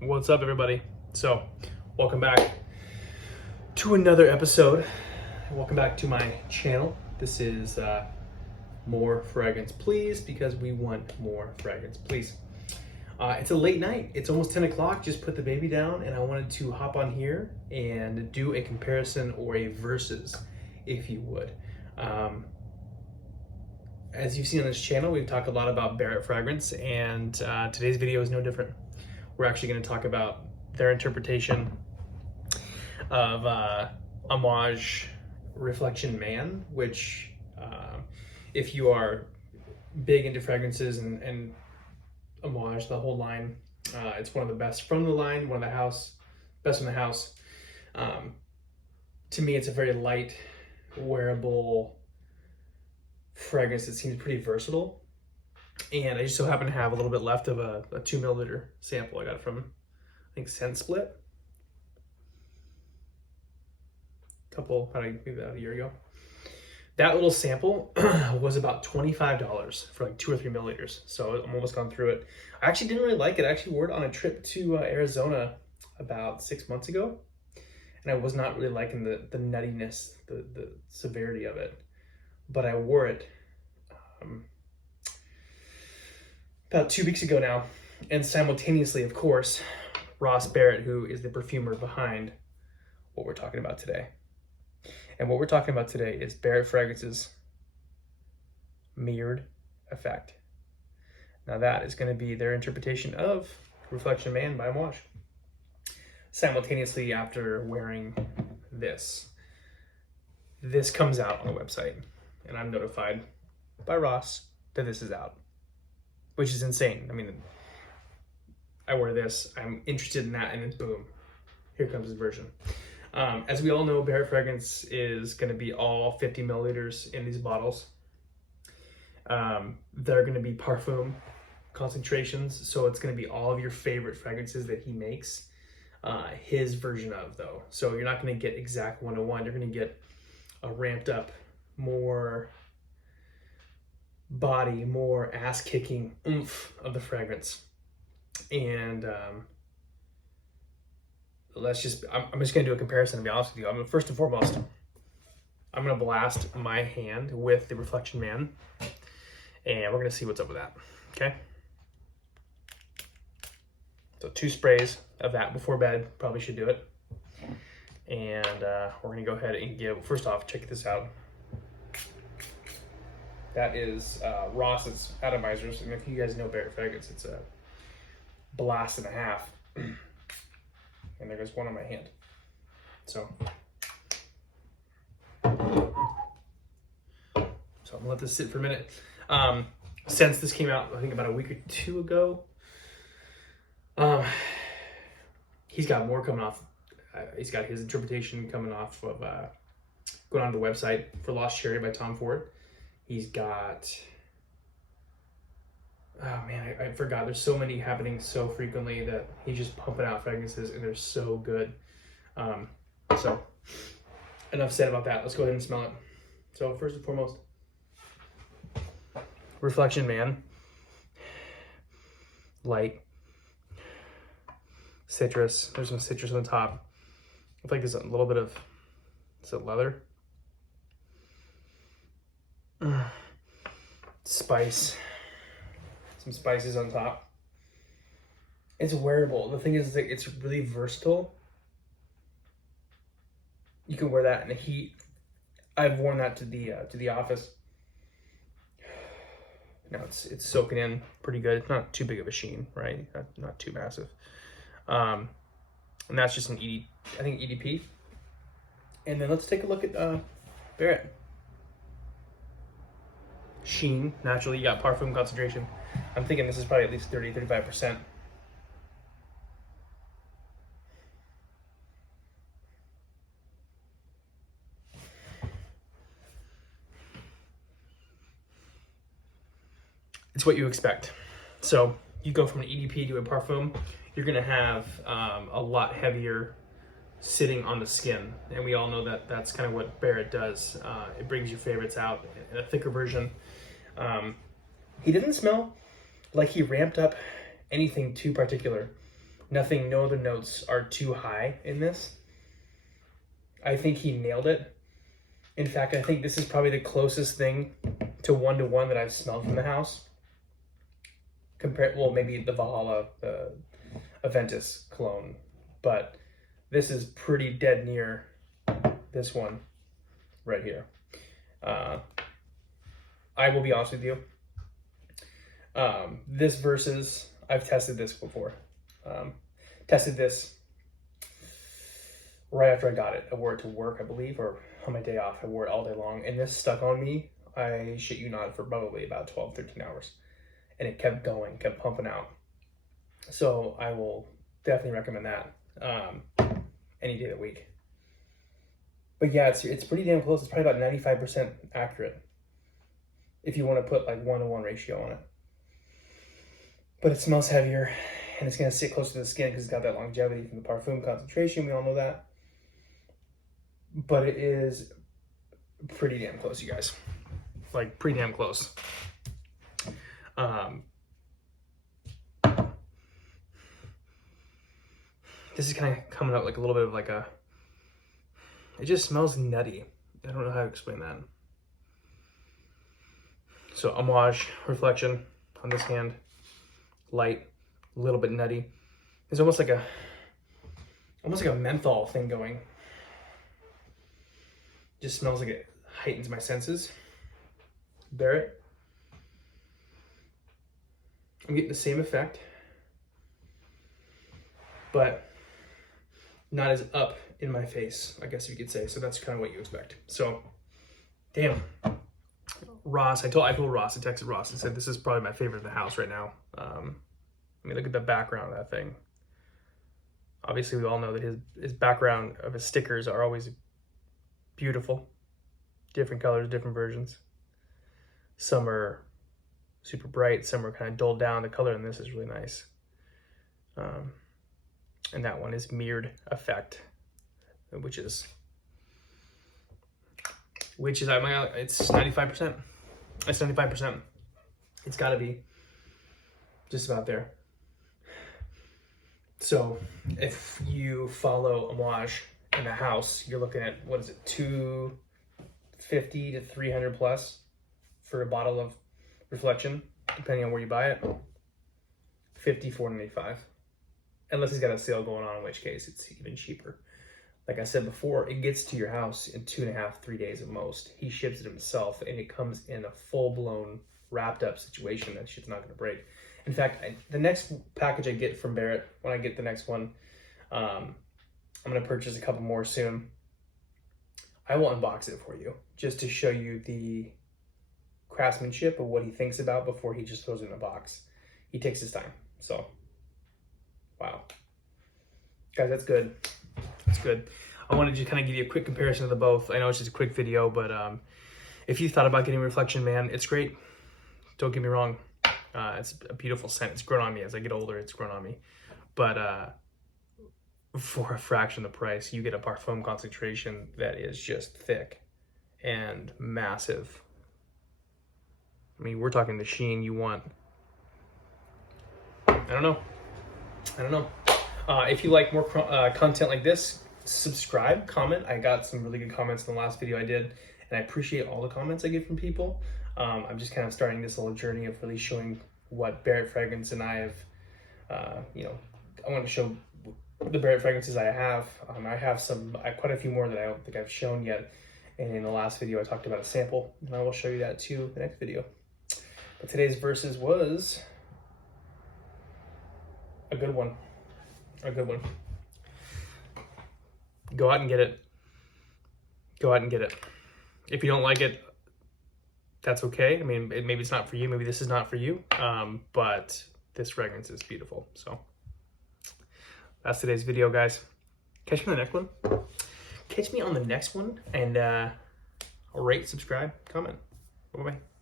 What's up, everybody? So, welcome back to another episode. Welcome back to my channel. This is more fragrance, please, because we want more fragrance, please. It's a late night. It's almost 10 o'clock. Just put the baby down, and I wanted to hop on here and do a comparison or a versus, if you would. As you've seen on this channel, we've talked a lot about Barrett fragrance, and today's video is no different. We're actually going to talk about their interpretation of Amouage Reflection Man, which if you are big into fragrances and Amouage, the whole line, it's one of the best from the line, one of the best in the house. To me, it's a very light, wearable fragrance that seems pretty versatile. And I just so happen to have a little bit left of a 2 milliliter sample I got from, I think, Scent Split. About a year ago. That little sample was about $25 for like 2 or 3 milliliters. So I'm almost gone through it. I actually didn't really like it. I actually wore it on a trip to Arizona about 6 months ago. And I was not really liking the nuttiness, the severity of it. But I wore it about 2 weeks ago now, and simultaneously, of course, Ross Barrett, who is the perfumer behind what we're talking about today. And what we're talking about today is Barrett Fragrance's Mirrored Effect. Now that is going to be their interpretation of Reflection Man by Amouage. Simultaneously after wearing this. This comes out on the website, and I'm notified by Ross that this is out, which is insane. I mean, I wear this, I'm interested in that, and then boom, here comes this version. As we all know, Barrett Fragrance is going to be all 50 milliliters in these bottles. They're going to be parfum concentrations, so it's going to be all of your favorite fragrances that he makes, his version of, though. So you're not going to get exact 101, you're going to get a ramped up, more body, more ass-kicking oomph of the fragrance. And I'm just going to do a comparison, to be honest with you. First and foremost, I'm going to blast my hand with the Reflection Man, and we're going to see what's up with that, okay? So 2 sprays of that before bed, probably should do it. And we're going to go ahead and give, first off, check this out. That is Ross's atomizers, and if you guys know Barrett Fragrance, it's a blast and a half. And there goes one on my hand. So I'm gonna let this sit for a minute. Since this came out, I think about a week or 2 ago, he's got more coming off. He's got his interpretation coming off of going on the website for Lost Cherry by Tom Ford. He's got, oh man, I forgot. There's so many happening so frequently that he's just pumping out fragrances, and they're so good. So enough said about that. Let's go ahead and smell it. So first and foremost, Reflection Man, light, citrus. There's some citrus on the top. I feel like there's a little bit of, is it leather? Spice, some spices on top. It's wearable. The thing is, it's really versatile. You can wear that in the heat. I've worn that to the office. Now it's soaking in pretty good. It's not too big of a sheen, right? Not too massive. And that's just an EDP. And then let's take a look at Barrett. Sheen, naturally, you got parfum concentration. I'm thinking this is probably at least 30-35%. It's what you expect. So you go from an EDP to a parfum, you're gonna have a lot heavier sitting on the skin, and we all know that that's kind of what Barrett does. It brings your favorites out in a thicker version. He didn't smell like he ramped up anything too particular No other notes are too high in this. I think he nailed it. In fact, I think this is probably the closest thing to one that I've smelled from the house. Well, maybe the Valhalla, the Aventus cologne, but this is pretty dead near this one right here. I will be honest with you. This versus, I've tested this before. Tested this right after I got it. I wore it to work, I believe, or on my day off. I wore it all day long, and this stuck on me, I shit you not, for probably about 12, 13 hours. And it kept going, kept pumping out. So I will definitely recommend that any day of the week. But yeah, it's pretty damn close. It's probably about 95% accurate if you want to put like 1-to-1 ratio on it. But it smells heavier, and it's going to sit closer to the skin because it's got that longevity from the parfum concentration. We all know that. But it is pretty damn close, you guys. Like, pretty damn close. This is kind of coming out like a little bit of like a, it just smells nutty. I don't know how to explain that. So Amouage reflection on this hand, light, a little bit nutty. There's almost like a menthol thing going. Just smells like it heightens my senses. Barrett. I'm getting the same effect, but not as up in my face, I guess you could say. So that's kind of what you expect. So, damn. Ross, I told Ross, I texted Ross and said, this is probably my favorite in the house right now. I mean, look at the background of that thing. Obviously, we all know that his background of his stickers are always beautiful. Different colors, different versions. Some are super bright, some are kind of dulled down. The color in this is really nice. And that one is mirrored effect, which is it's 95%. It's 95%. It's got to be just about there. So if you follow Amouage in the house, you're looking at, what is it, $250 to $300 plus for a bottle of reflection, depending on where you buy it. $54.95. Unless he's got a sale going on, in which case it's even cheaper. Like I said before, it gets to your house in 2.5, 3 days at most. He ships it himself, and it comes in a full-blown, wrapped-up situation. That shit's not going to break. In fact, the next package I get from Barrett, when I get the next one, I'm going to purchase a couple more soon. I will unbox it for you, just to show you the craftsmanship of what he thinks about before he just throws it in a box. He takes his time, so wow. Guys, that's good. That's good. I wanted to kind of give you a quick comparison of the both. I know it's just a quick video, but if you thought about getting reflection, man, it's great. Don't get me wrong. It's a beautiful scent. It's grown on me. As I get older, it's grown on me. But for a fraction of the price, you get a parfum concentration that is just thick and massive. I mean, we're talking the sheen you want. I don't know. If you like more content like this, subscribe, comment. I got some really good comments in the last video I did, and I appreciate all the comments I get from people. I'm just kind of starting this little journey of really showing what Barrett Fragrance and I have, I want to show the Barrett fragrances I have. I have quite a few more that I don't think I've shown yet. And in the last video, I talked about a sample, and I will show you that too in the next video. But today's verses was a good one. Go out and get it. If you don't like it, that's okay. I mean, maybe it's not for you. Maybe this is not for you. But this fragrance is beautiful. So that's today's video, guys. Catch me on the next one. And rate, subscribe, comment. Bye-bye.